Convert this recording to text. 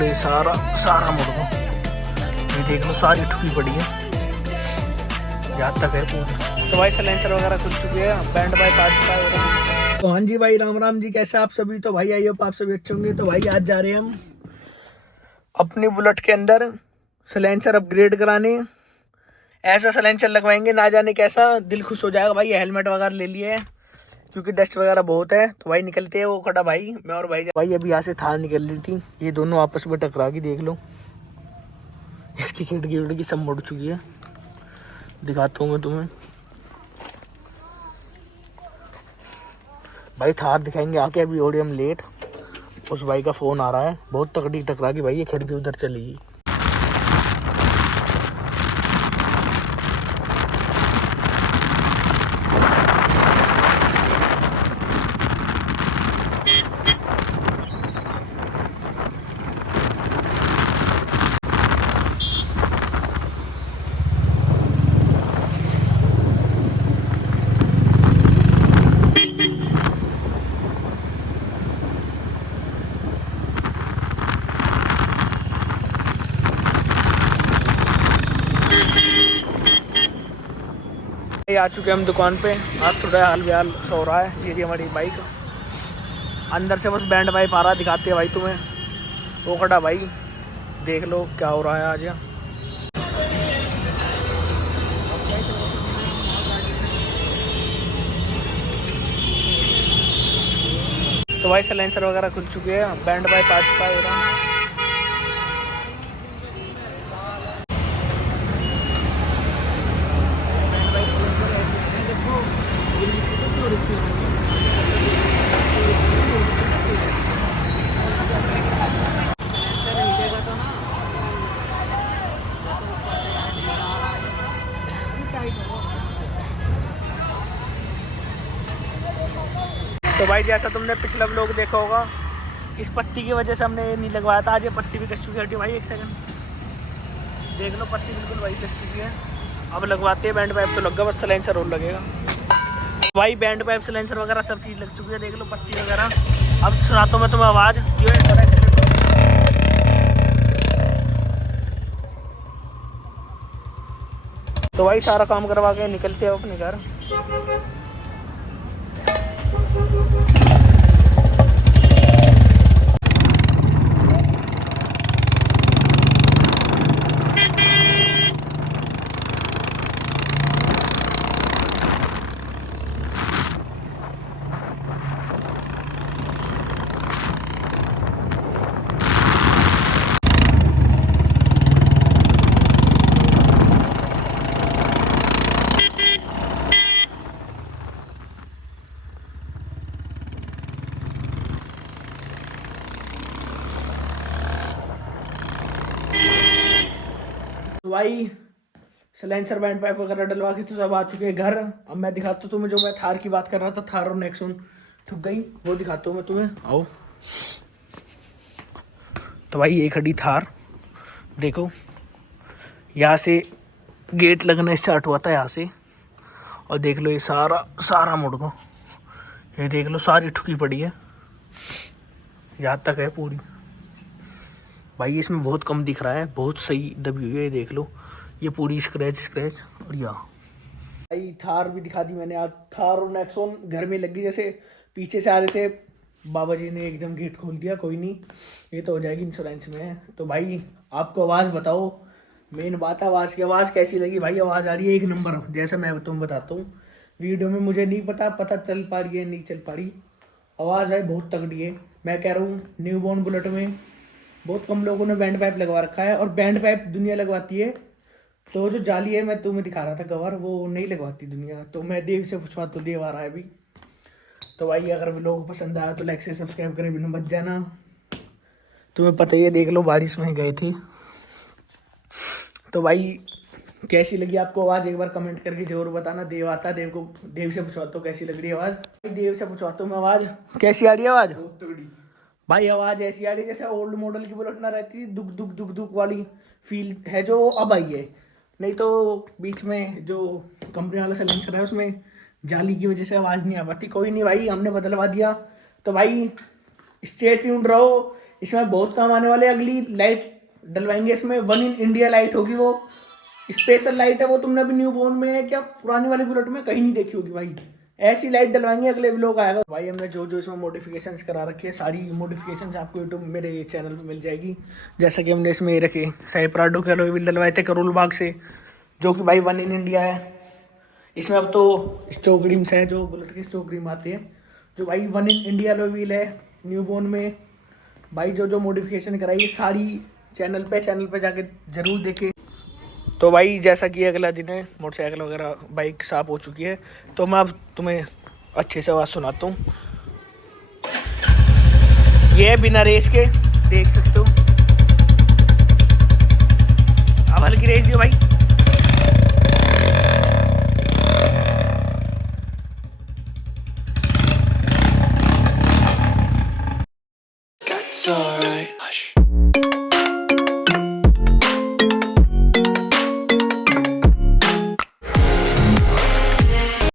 लो ये सारा मुर्गा, ये देख लो सारी ठुकी पड़ी है, यहाँ तक है पूरी। तो भाई साइलेंसर वगैरह खुल चुकी है, बैंड बाई आ चुका है। तो हाँ जी भाई, राम राम जी, कैसे आप सभी। तो भाई आई होप आप सभी अच्छे होंगे। तो भाई आज जा रहे हैं हम अपनी बुलेट के अंदर साइलेंसर अपग्रेड कराने। ऐसा साइलेंसर लगवाएंगे ना जाने कैसा दिल खुश हो जाएगा भाई। हेलमेट वगैरह ले लिए है क्योंकि डस्ट वगैरह बहुत है। तो भाई निकलते हैं, वो खड़ा भाई, मैं और भाई अभी यहाँ से थार निकल रही थी, ये दोनों आपस में टकरा गई। देख लो इसकी खिड़की विड़की सब मुड़ चुकी है, दिखाता हूँ मैं तुम्हें। भाई थार दिखाएंगे आके, अभी और हम लेट। उस भाई का फ़ोन आ रहा है, बहुत तकड़ी टकरा गई भाई, ये खिड़की उधर चली गई। आ चुके हम दुकान पे। आज थोड़ा हाल बेहाल सो रहा है। ये थी हमारी बाइक, अंदर से बस बैंड वाइप आ रहा, दिखाते हैं भाई तुम्हें। वो खड़ा भाई, देख लो क्या हो रहा है आज। तो भाई साइलेंसर वगैरह खुल चुके हैं, बैंड वाइप आ चुका है। तो भाई जैसा तुमने पिछला व्लॉग देखा होगा, इस पत्ती की वजह से हमने ये नहीं लगवाया था। आज ये पत्ती भी कस चुकी है। हटी भाई एक सेकंड, देख लो पत्ती बिल्कुल भाई कस चुकी है। अब लगवाते हैं, बैंड पाइप तो लग गया, बस साइलेंसर और लगेगा। भाई बैंड पाइप साइलेंसर वगैरह सब चीज़ लग चुकी है, देख लो पत्ती वगैरह। अब सुनाता हूँ मैं तुम्हें आवाज़। तो भाई सारा काम करवा के निकलते हैं अपने घर। तो भाई साइलेंसर बैंड पाइप वगैरह डलवा के तो सब आ चुके हैं घर। अब मैं दिखाता हूँ तुम्हें, जो मैं थार की बात कर रहा था, थार और नेक्सॉन ठुक गई, वो दिखाता हूँ मैं तुम्हें। आओ। तो भाई ये खड़ी थार, देखो यहाँ से गेट लगना स्टार्ट हुआ था यहाँ से, और देख लो ये सारा मुड़को, ये देख लो सारी ठुकी पड़ी है, यहाँ तक है पूरी। भाई इसमें बहुत कम दिख रहा है, बहुत सही दबी हुई है, ये देख लो, ये पूरी स्क्रैच। और यहाँ भाई थार भी दिखा दी मैंने। आज थार और नेक्सॉन घर में लगी, जैसे पीछे से आ रहे थे, बाबा जी ने एकदम गेट खोल दिया। कोई नहीं, ये तो हो जाएगी इंश्योरेंस में। तो भाई आपको आवाज़ बताओ, मेन बात है आवाज़ की। आवाज़ कैसी लगी भाई? आवाज़ आ रही है एक नंबर, जैसा मैं तुम बताता हूँ वीडियो में। मुझे नहीं पता चल पा रही है नहीं चल पा रही। आवाज़ है बहुत तगड़ी है। मैं कह रहा हूँ न्यू बॉर्न बुलेट में बहुत कम लोगों ने बैंड पाइप लगवा रखा है, और बैंड पाइप दुनिया लगवाती है। तो जो जाली है, मैं तुम्हें दिखा रहा था कवर, वो नहीं लगवाती दुनिया। तो मैं देव से पूछवा, तो देव आ रहा है अभी। तो भाई अगर लोगों को पसंद आया तो लाइक से सब्सक्राइब करें बिना मत जाना। तुम्हें पता ही है, देख लो बारिश में गए थे। तो भाई कैसी लगी आपको आवाज़, एक बार कमेंट करके जरूर बताना। देव आता, देव से पूछवाता हूँ कैसी लग रही है आवाज़। देव से पूछवाता हूँ मैं, आवाज़ कैसी आ रही है? आवाज़ बहुत तगड़ी भाई, आवाज़ ऐसी आ रही है जैसे ओल्ड मॉडल की बुलेट ना रहती, दुक दुक दुक दुक वाली फील है जो अब आई है। नहीं तो बीच में जो कंपनी वाला साइलेंसर है उसमें जाली की वजह से आवाज़ नहीं आ पाती। कोई नहीं भाई, हमने बदलवा दिया। तो भाई स्टे ट्यून्ड रहो, इसमें बहुत काम आने वाले। अगली लाइट डलवाएंगे इसमें, वन इन इंडिया लाइट होगी, वो स्पेशल लाइट है। वो तुमने अभी न्यू बोर्न में क्या पुरानी वाली बुलेट में कहीं नहीं देखी होगी भाई। ऐसी लाइट डलवाएंगे, अगले व्लॉग आएगा भाई। हमने जो जो इसमें मॉडिफिकेशन करा रखी है, सारी मॉडिफिकेशन आपको यूट्यूब मेरे चैनल पे मिल जाएगी। जैसा कि हमने इसमें ये रखे साई प्राडो के अलॉय व्हील डलवाए थे करोल बाग से, जो कि भाई वन इन इंडिया है। इसमें अब तो स्टोक रिम्स है, जो बुलेट की स्टोक रिम आती है, जो भाई one in India alloy wheel है न्यू बोर्न में। भाई जो जो मॉडिफिकेशन कराई सारी चैनल पे जाके जरूर देखे। तो भाई जैसा कि अगला दिन है, मोटरसाइकिल वगैरह बाइक साफ हो चुकी है, तो मैं अब तुम्हें अच्छे से आवाज़ सुनाता हूँ। ये है बिना रेस के, देख सकते हो। अब हल्की रेस दियो भाई। That's alright.